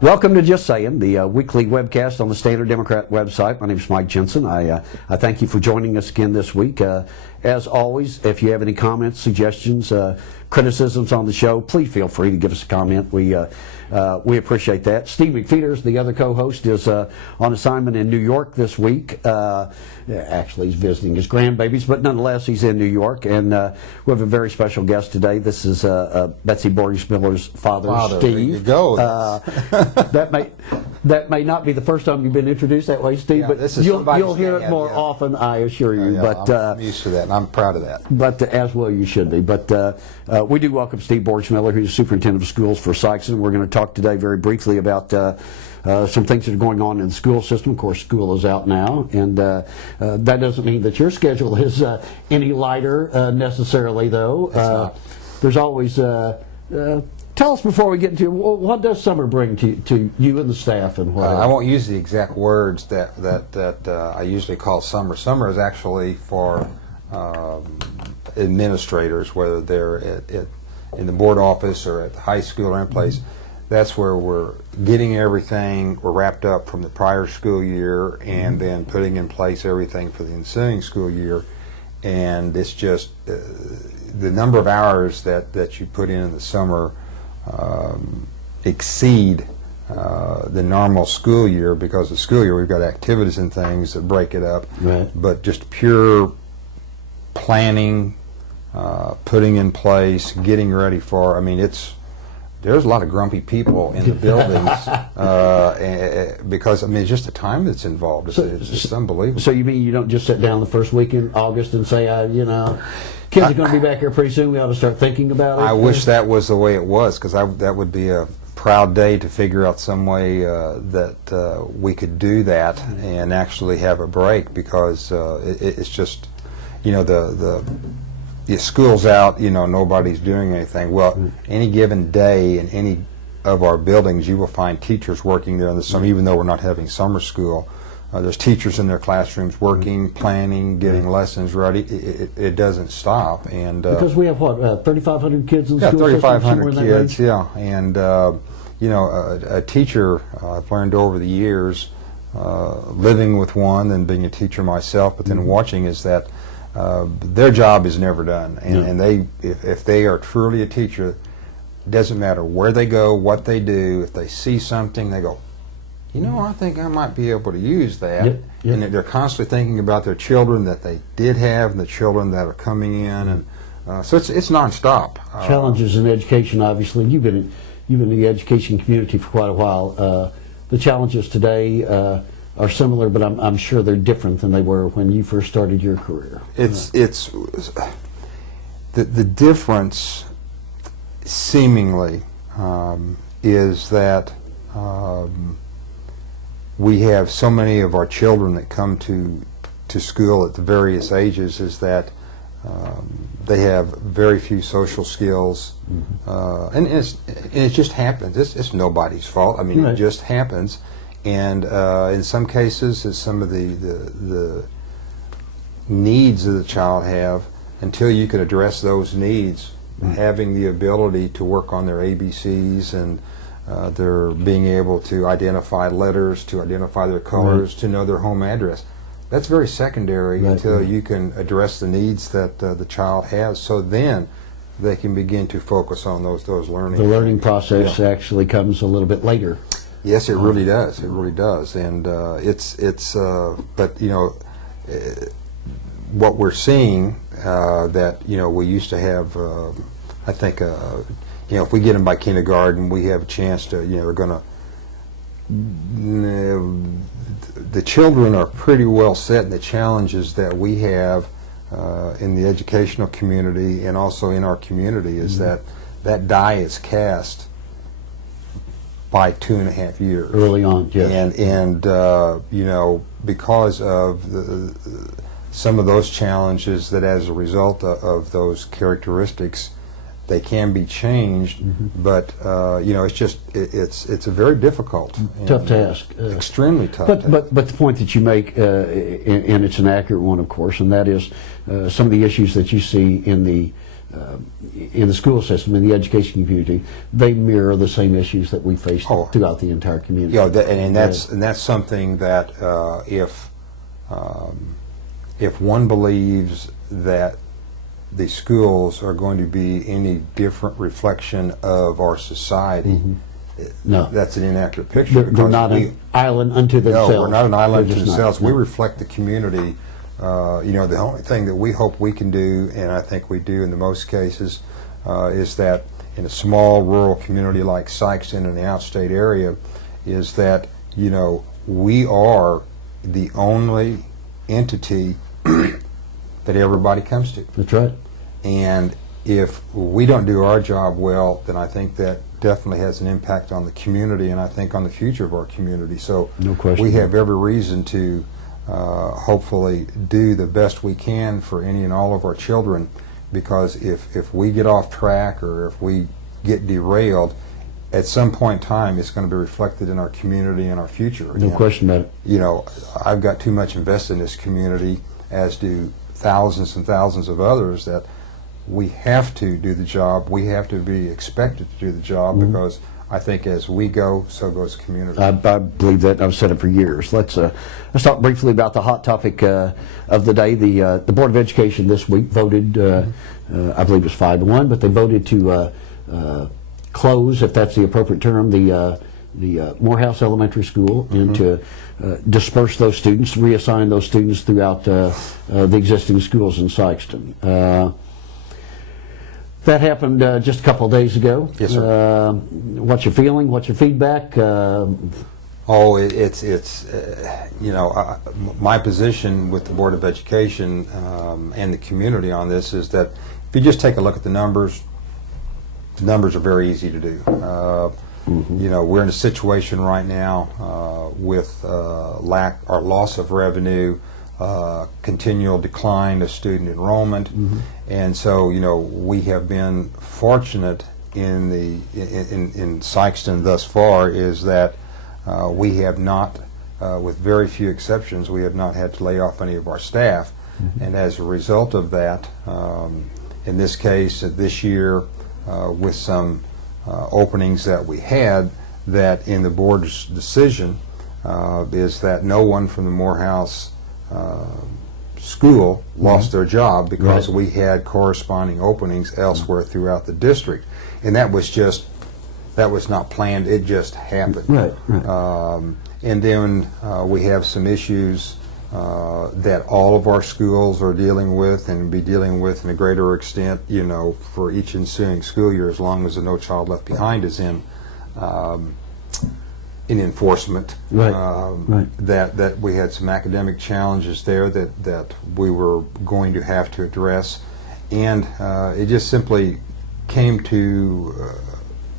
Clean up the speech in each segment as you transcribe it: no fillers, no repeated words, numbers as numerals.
Welcome to Just Saying, the weekly webcast on the Standard Democrat website. My name is Mike Jensen. I thank you for joining us again this week. As always, if you have any comments, suggestions, criticisms on the show, please feel free to give us a comment. We appreciate that. Steve McFeeters, the other co-host, is on assignment in New York this week. Actually, he's visiting his grandbabies, but nonetheless, he's in New York. And we have a very special guest today. This is Betsy Borges-Miller's father, Steve. There you go. That may not be the first time you've been introduced that way, Steve, Yeah, but you'll hear it more often, I assure you. Yeah, but I'm used to that, and I'm proud of that. But as well you should be. But we do welcome Steve Borges-Miller, who's the superintendent of schools for Sykeston. We're going to talk today very briefly about some things that are going on in the school system. Of course, school is out now, and that doesn't mean that your schedule is any lighter necessarily, though. There's always... tell us before we get into what does summer bring to you and the staff and what? I won't use the exact words that I usually call summer. Summer is actually for administrators, whether they're in the board office or at the high school or any place. That's where we're getting everything. We're wrapped up from the prior school year and then putting in place everything for the ensuing school year. And it's just the number of hours that you put in the summer exceed the normal school year, because the school year we've got activities and things that break it up. Right. But just pure planning, putting in place, getting ready for, I mean, there's a lot of grumpy people in the buildings because, I mean, it's just the time that's involved. It's just unbelievable. So you mean you don't just sit down the first week in August and say, kids are going to be back here pretty soon, we ought to start thinking about it? I wish that was the way it was, because that would be a proud day to figure out some way that we could do that and actually have a break, because it's just, the school's out, nobody's doing anything. Well, any given day in any of our buildings, you will find teachers working there in the summer, even though we're not having summer school. There's teachers in their classrooms working, planning, getting lessons ready. It doesn't stop. And because we have, 3,500 kids in the school? 3,500 kids, yeah. And, a teacher, I've learned over the years, living with one and being a teacher myself, but then watching, is that their job is never done. And if they are truly a teacher, it doesn't matter where they go, what they do. If they see something, they go, I think I might be able to use that. Yep. And they're constantly thinking about their children that they did have and the children that are coming in. And so it's nonstop. Challenges in education, obviously. You've been in the education community for quite a while. The challenges today are similar, but I'm sure they're different than they were when you first started your career. It's the difference, seemingly, is that we have so many of our children that come to school at the various ages, is that they have very few social skills, and it just happens. It's nobody's fault. I mean, Right. It just happens. And in some cases, it's some of the needs that the child have, until you can address those needs, having the ability to work on their ABCs and their being able to identify letters, to identify their colors, to know their home address. That's very secondary until you can address the needs that the child has, so then they can begin to focus on those learning. The learning process actually comes a little bit later. Yes, it really does. It really does, and but what we're seeing that we used to have. I think if we get them by kindergarten, we have a chance to we're going to. The children are pretty well set in the challenges that we have in the educational community and also in our community. Is that die is cast by 2.5 years Early on, yes. and because of some of those challenges, that as a result of those characteristics, they can be changed, but it's a very difficult, tough task, extremely tough. But the point that you make, and it's an accurate one, of course, and that is some of the issues that you see in the in the school system, in the education community, they mirror the same issues that we face throughout the entire community. Yeah, and that's something that if one believes that the schools are going to be any different reflection of our society, no, that's an inaccurate picture. They're not an island unto themselves. No, we're not an island unto themselves. Not, we no. reflect the community. The only thing that we hope we can do, and I think we do in the most cases, is that in a small rural community like Sikeston in the outstate area, is that we are the only entity that everybody comes to. That's right. And if we don't do our job well, then I think that definitely has an impact on the community, and I think on the future of our community. So no question. We have every reason to hopefully do the best we can for any and all of our children, because if we get off track or if we get derailed, at some point in time it's going to be reflected in our community and our future. No question about it. I've got too much invested in this community, as do thousands and thousands of others, that we have to do the job. We have to be expected to do the job, because I think as we go, so goes the community. I believe that. I've said it for years. Let's talk briefly about the hot topic of the day. The Board of Education this week voted, I believe it was 5-1, but they voted to close, if that's the appropriate term, the Morehouse Elementary School, and to disperse those students, reassign those students throughout the existing schools in Sikeston. That happened just a couple of days ago. Yes, sir. What's your feeling? What's your feedback? My position with the Board of Education and the community on this is that if you just take a look at the numbers are very easy to do. We're in a situation right now with loss of revenue, continual decline of student enrollment, and so we have been fortunate in Sikeston thus far, is that we have not, with very few exceptions, we have not had to lay off any of our staff, and as a result of that, in this case, this year, with some openings that we had, that in the board's decision is that no one from the Morehouse school lost their job, because we had corresponding openings elsewhere throughout the district, and that was not planned. It just happened. Right. And then we have some issues that all of our schools are dealing with and be dealing with in a greater extent, for each ensuing school year, as long as the No Child Left Behind is in enforcement. That we had some academic challenges there that we were going to have to address, and it just simply came to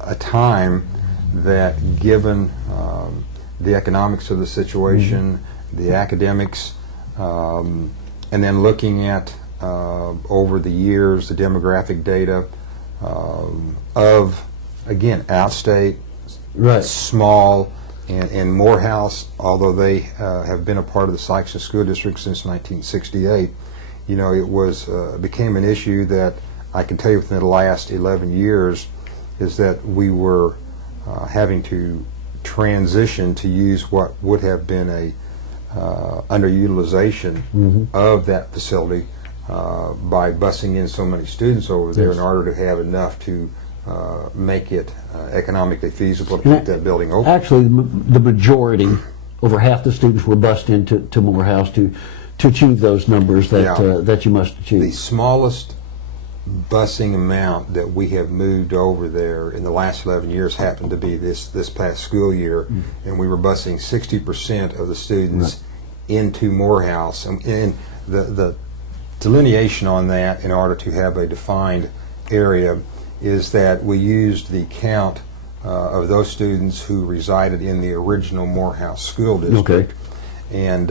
a time that, given the economics of the situation, the academics, and then looking at over the years the demographic data of, again, outstate, small, and Morehouse, although they have been a part of the Sikeston School District since 1968, it became an issue that I can tell you within the last 11 years is that we were having to transition to use what would have been a underutilization of that facility by busing in so many students over there in order to have enough to make it economically feasible to keep that building open. Actually, the majority, over half the students, were bused into Morehouse to achieve those numbers that you must achieve. The smallest busing amount that we have moved over there in the last 11 years happened to be this past school year, and we were busing 60% of the students into Morehouse. And the delineation on that, in order to have a defined area, is that we used the count of those students who resided in the original Morehouse school district. And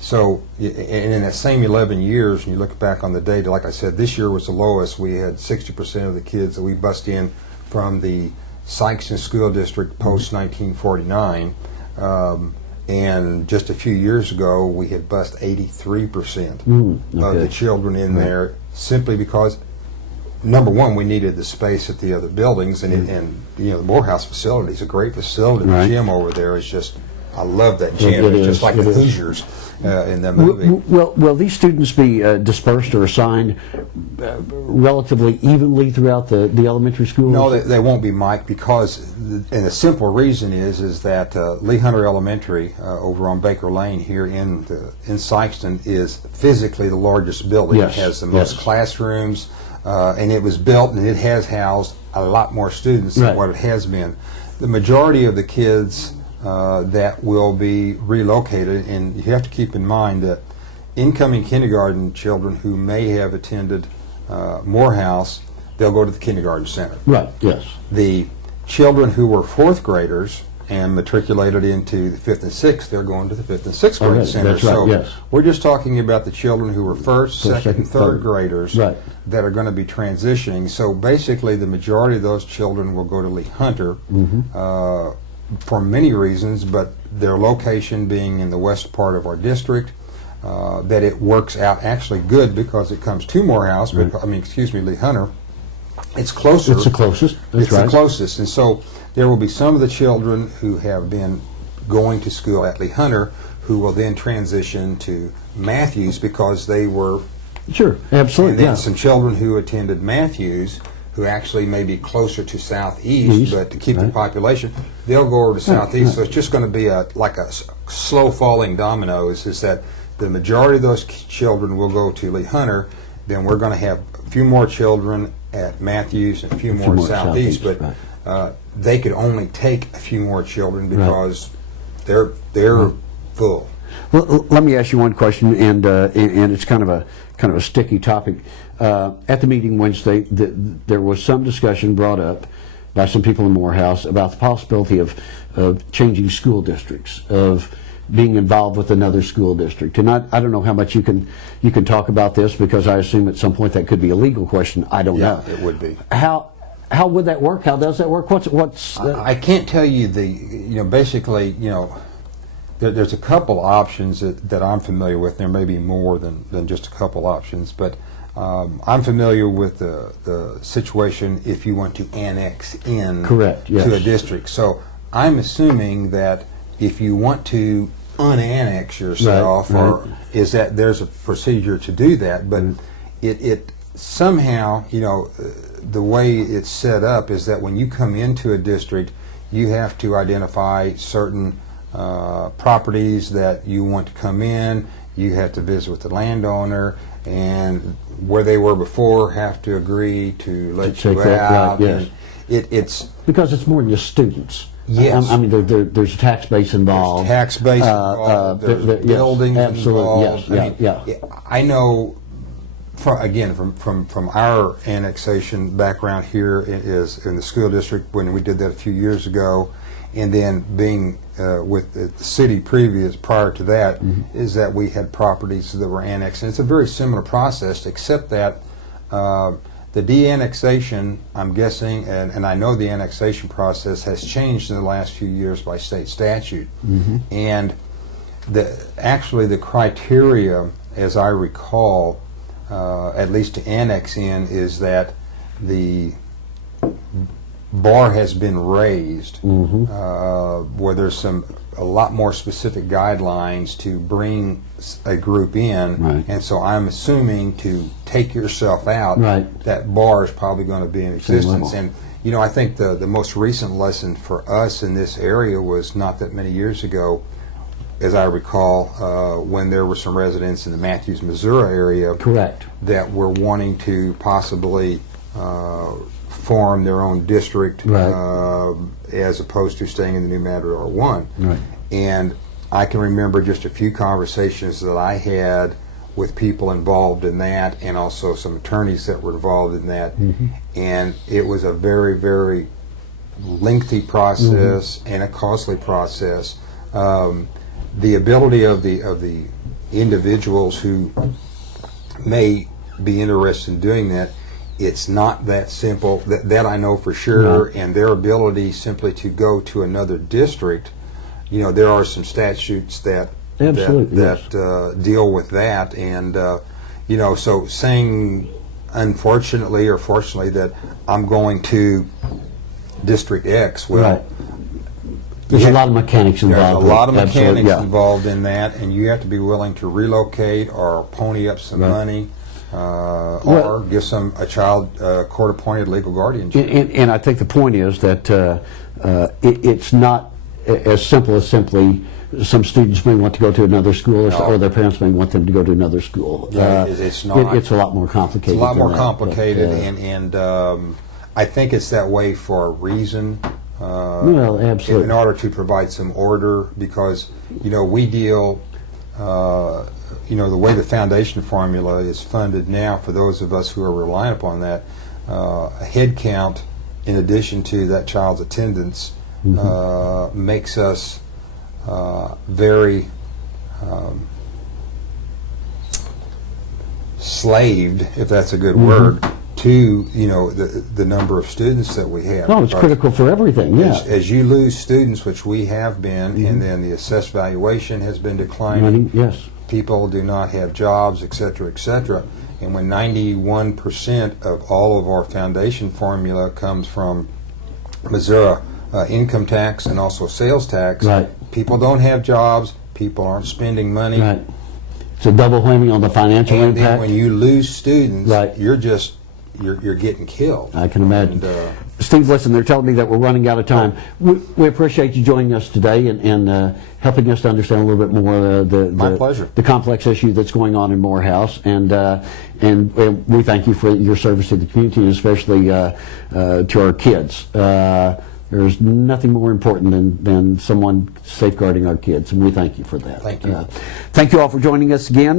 so, and in that same 11 years, when you look back on the data, like I said, this year was the lowest. We had 60% of the kids that we bused in from the Sikeston School District post-1949. And just a few years ago, we had bused 83% of the children in there, simply because number one, we needed the space at the other buildings, and you know, the Morehouse facility is a great facility. Right. The gym over there is just, I love that gym. It It's is. just like It the is. Hoosiers in that movie. Will these students be dispersed or assigned relatively evenly throughout the elementary schools? No, they won't be, Mike, because, and the simple reason is that Lee Hunter Elementary over on Baker Lane here in Sykeston is physically the largest building. Yes, It has the most yes. classrooms, and it was built and it has housed a lot more students than Right. what it has been. The majority of the kids that will be relocated, and you have to keep in mind that incoming kindergarten children who may have attended Morehouse, they'll go to the kindergarten center. Right, yes. The children who were fourth graders and matriculated into the fifth and sixth, they're going to the fifth and sixth grade Okay, center. that's right, So yes. we're just talking about the children who were first, second, third graders Right. that are going to be transitioning. So basically, the majority of those children will go to Lee Hunter for many reasons, but their location being in the west part of our district, that it works out actually good because it comes to Morehouse, Lee Hunter. It's closer. It's the closest. That's It's right. the closest. And so there will be some of the children who have been going to school at Lee Hunter who will then transition to Matthews because they were, Sure, absolutely. and then Yeah. some children who attended Matthews who actually may be closer to Southeast, East, but to keep the right. population, they'll go over to Southeast. right. So it's just going to be like a slow falling dominoes, is that the majority of those children will go to Lee Hunter, then we're going to have a few more children at Matthews and a few more at more Southeast, Southeast, but they could only take a few more children because they're full. Well, let me ask you one question, and it's kind of a sticky topic. At the meeting Wednesday, there was some discussion brought up by some people in Morehouse about the possibility of changing school districts, of being involved with another school district. And I don't know how much you can talk about this, because I assume at some point that could be a legal question. I don't know. It would be. How would that work? How does that work? What's I can't tell you basically, there's a couple options that I'm familiar with. There may be more than just a couple options, but I'm familiar with the situation if you want to annex in Correct, yes. to a district. So I'm assuming that if you want to unannex yourself, Right, or right. is that there's a procedure to do that, but it somehow, the way it's set up is that when you come into a district, you have to identify certain properties that you want to come in. You have to visit with the landowner, and where they were before have to agree to let take you that, out. right, yes. And it's because it's more than just students. Yes. I mean, there's a tax base involved. There's tax base involved. There's yes, buildings absolutely, involved. yes, yeah. I know, from our annexation background here is in the school district when we did that a few years ago, and then being with the city prior to that, is that we had properties that were annexed. And it's a very similar process, except that the de-annexation, I'm guessing, and I know the annexation process has changed in the last few years by state statute. And actually the criteria, as I recall, at least to annex in, is that the bar has been raised, where there's a lot more specific guidelines to bring a group in, Right. and so I'm assuming to take yourself out, Right. that bar is probably going to be in Same existence. level. And I think the most recent lesson for us in this area was not that many years ago, as I recall, when there were some residents in the Matthews, Missouri area Correct. that were wanting to possibly form their own district, Right. as opposed to staying in the New Matador One. Right. And I can remember just a few conversations that I had with people involved in that, and also some attorneys that were involved in that. And it was a very, very lengthy process and a costly process. The ability of the individuals who may be interested in doing that, it's not that simple. That I know for sure. And their ability simply to go to another district, there are some statutes that Absolutely, that deal with that. And so saying unfortunately or fortunately, that I'm going to District X. Well, Right. There's a lot of mechanics there's involved. a lot of Absolutely, mechanics yeah. involved in that, and you have to be willing to relocate or pony up some Right. money, Well- or give a child court-appointed legal guardianship. And I think the point is that it's not as simple as simply some students may want to go to another school, No. or their parents may want them to go to another school. Yeah, it's not. It's a lot more complicated. It's a lot more than that, complicated, but, and I think it's that way for a reason. Well, absolutely. In order to provide some order, because we deal, the way the foundation formula is funded now, for those of us who are reliant upon that, a head count in addition to that child's attendance makes us very slaved, if that's a good word, to the number of students that we have. No, it's critical for everything. Yeah. As you lose students, which we have been, and then the assessed valuation has been declining. Money, yes. People do not have jobs, et cetera, et cetera. And when 91% of all of our foundation formula comes from Missouri income tax and also sales tax, Right. people don't have jobs, people aren't spending money. Right. It's a double whammy on the financial And then impact. when you lose students, Right. you're getting killed. I can imagine. And, Steve, listen, they're telling me that we're running out of time. We appreciate you joining us today and helping us to understand a little bit more My pleasure. the complex issue that's going on in Morehouse. And we thank you for your service to the community, and especially to our kids. There's nothing more important than someone safeguarding our kids, and we thank you for that. Thank you. Thank you all for joining us again.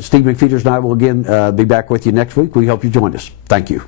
Steve McFeeters and I will again be back with you next week. We hope you join us. Thank you.